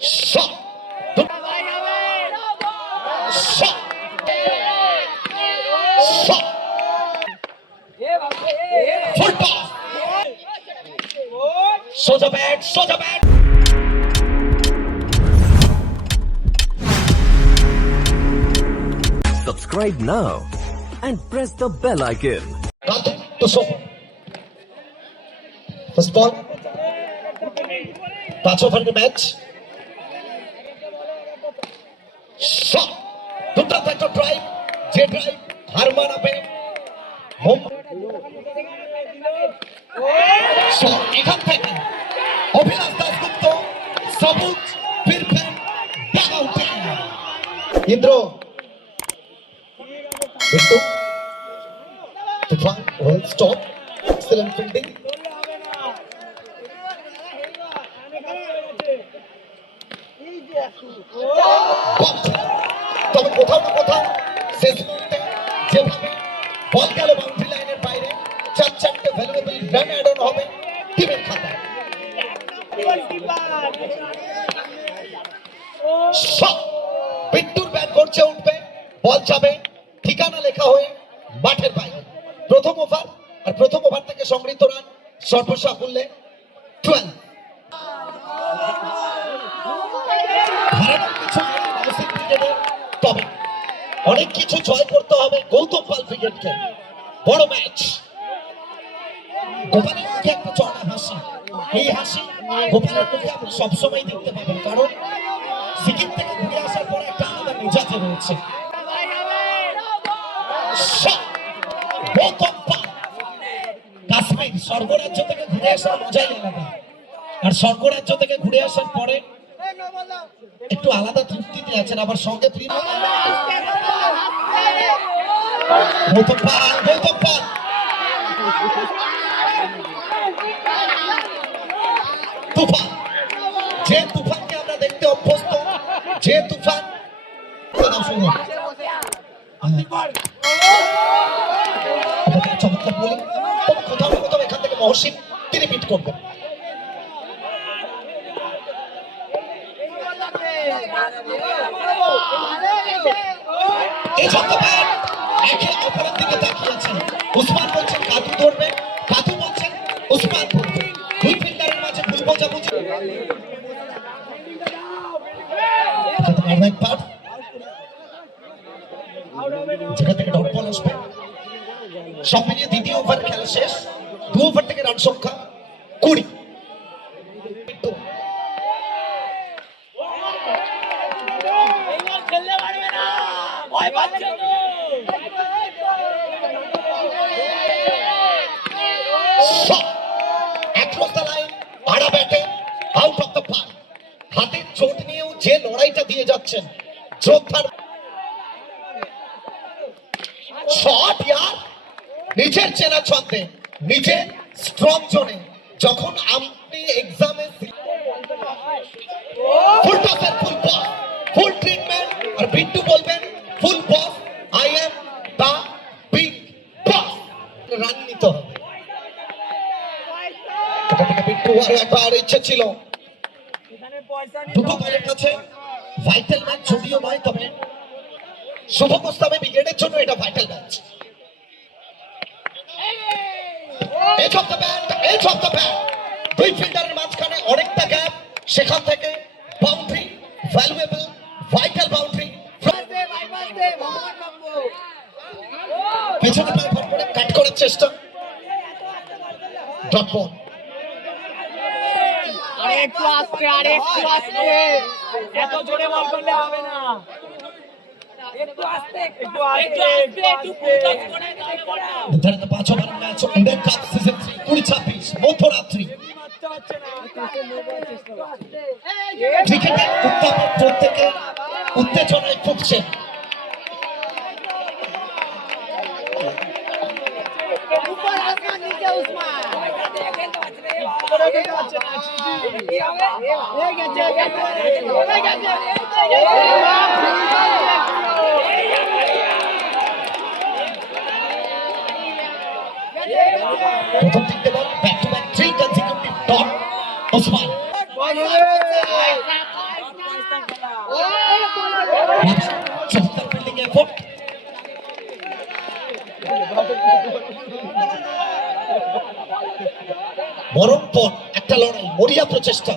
Shot. Shot. Shot. Full toss. Soja bat. Soja bat. Subscribe now and press the bell icon. Katu to Soho. First ball. Touch over the match. Shot. দুটা একটা drive, যে drive হার মানাবে home. এখান থেকে অভিলাষ দাশগুপ্ত সবুজ ফিরবেন dug আউটে। ইন্দ্র বিট্টু তুফান well stop, excellent fielding. তবে কোথাও না কোথাও শেষ মুহূর্তে যেভাবে বল গেল বাউন্ডারি লাইনের বাইরে, চারটে ভ্যালুয়েবল রান অ্যাড অন হবে টিমের খাতায়। বিট্টুর ব্যাট করছে, উঠবে, বল যাবে ঠিকানা লেখা হয়ে মাঠের বাইরে। প্রথম ওভার, আর প্রথম ওভার থেকে সংগৃহীত রান সর্বসাকুল্যে 12। তবে অনেক কিছু জয় করতে হবে গৌতম পাল ব্রিগেডকে। বড় ম্যাচ। গোপালের মুখে একটা চড়া হাসি, এই হাসি গোপালের মুখে আপনি সবসময় দেখতে পাবেন, কারণ সিকিম থেকে ঘুরে আসার পর একটা আলাদা মেজাজে রয়েছে। গৌতম পাল কাশ্মীর স্বর্গরাজ্য থেকে ঘুরে আসার মজাই আলাদা, আর স্বর্গরাজ্য থেকে ঘুরে আসার পরে একটু আলাদা তৃপ্তিতে আছেন। আবার সঙ্গে গৌতম পাল তুফান, যে তুফানকে আমরা দেখতে অভ্যস্ত, যে তুফান চমৎকার বলেন। তবে কোথাও না কোথাও এখান থেকে মহসিন তিনি পিট করবেন। একে অপরের দিকে তাকিয়েছেন। উসমান বলছেন কাতু ধরবে, কাতু বলছেন উসমান ধরবে। দুই ফিল্ডারের মাঝে ভুল বোঝাবুঝি। যেখান থেকে ডট বল আসবে। সব মিলিয়ে দ্বিতীয় ওভার খেলা শেষ। 2 ওভার থেকে রান সংখ্যা 20। হাতের চোট নিয়েও যে লড়াইটা দিয়ে যাচ্ছেন যোদ্ধার। শট ইয়ার নিজের চেনা ছন্দে, নিজের স্ট্রং জোনে। যখন আপনি এক্সামে ফুল টসের ফুল বস, ফুল ট্রিটমেন্ট, আর বিট্টু বলবেন full boss, I am the big boss. Run নিতে হবে। এটা থেকে বিট্টু আর একবার ইচ্ছে ছিল। দুটো দলের কাছে ভাইটাল ম্যাচ যদিও নয়, তবে শুভ প্রস্তাবে ব্রিগেডের জন্য এটা vital match. Edge of the bat. দুই ফিল্ডারের মাঝখানে অনেকটা গ্যাপ, সেখান থেকে বাউন্ডারি, ভ্যালুয়েবল ভাইটাল বাউন্ডারি। পেছনে পায়ে ভর করে কাট করার চেষ্টা। Dot ball. একটু আস্তে, এত জোরে বল করলে হবে না। একটু আস্তে, নির্ধারিত 5 ওভারের ম্যাচ ইন্ডিয়ান কাপ সিজন 3 2026 মধ্যরাত্রি। ক্রিকেটের উত্তাপের প্রত্যেকে উত্তেজনায় ফুটছে। প্রথম তিনটে ball back to back 3 consecutive dot Osman. প্রচেষ্টা।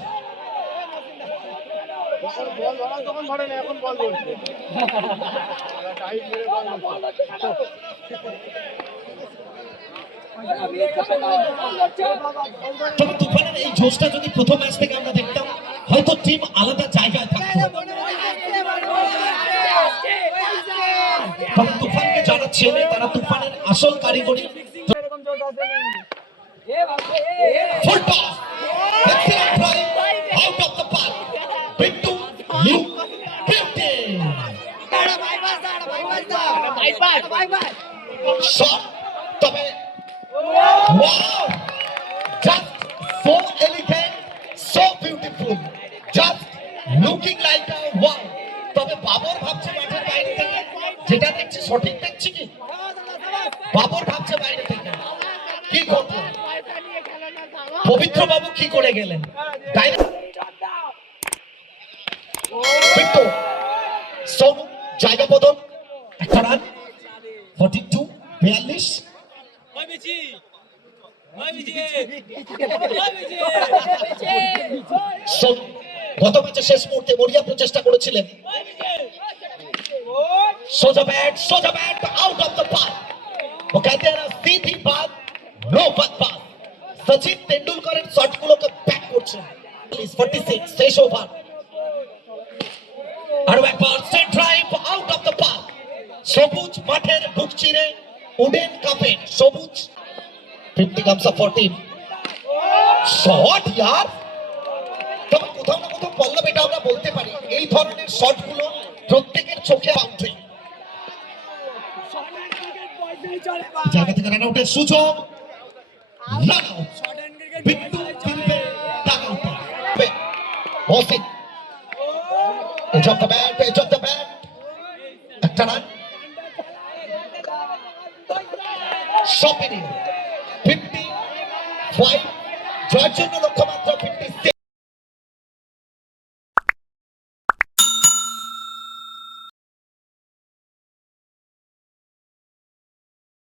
তবে তুফানের এই জোশটা যদি প্রথম ম্যাচ থেকে আমরা দেখতাম, হয়তো টিম আলাদা জায়গায় থাকতো। তবে তুফানকে যারা চেনে তারা তুফানের আসল কারিগরি। Full toss. Excellent drive. Out of the park. Bintu, you, beauty. Shot. তবে wow, just so elegant, so beautiful, just looking like a wow. তবে বাবর ভাবছে মাঠের বাইরে থেকে, যেটা দেখছি সঠিক দেখছি কি? বাবর ভাবছে বাইরে থেকে কি ঘটলো, পবিত্র বাবু কি করে গেলেন? সোনু জায়গা বদল, একটা রান, 42-42। সোনু গত ম্যাচে শেষ মুহূর্তে মরিয়া প্রচেষ্টা করেছিলেন। সোজা bat, out of the park. वो कहते हैं ना सीधी बात नो बकवास। सचिन तेंदुलकरेর শটগুলোকে ব্যাক করছেন। 46 শেষ ওভার। আরো একবার set drive out of the park. সবুজ মাঠের বুক চিরে উডেন কাপে সবুজ 50 comes up 14 শট यार। তবে কোথাও না কোথাও পল্লব এটা আমরা বলতে পারি, এই ধরনের শটগুলো প্রত্যেকের চোখে বাউন্ডারি জায়গা থেকে রান আউটের সুযোগ। রান আউট, বিট্টু ফিরবে ডাগ আউটে। Mohsin edge of the bat, একটা রান। সব মিলিয়ে 55 জয়ের জন্য লক্ষ্যমাত্রা।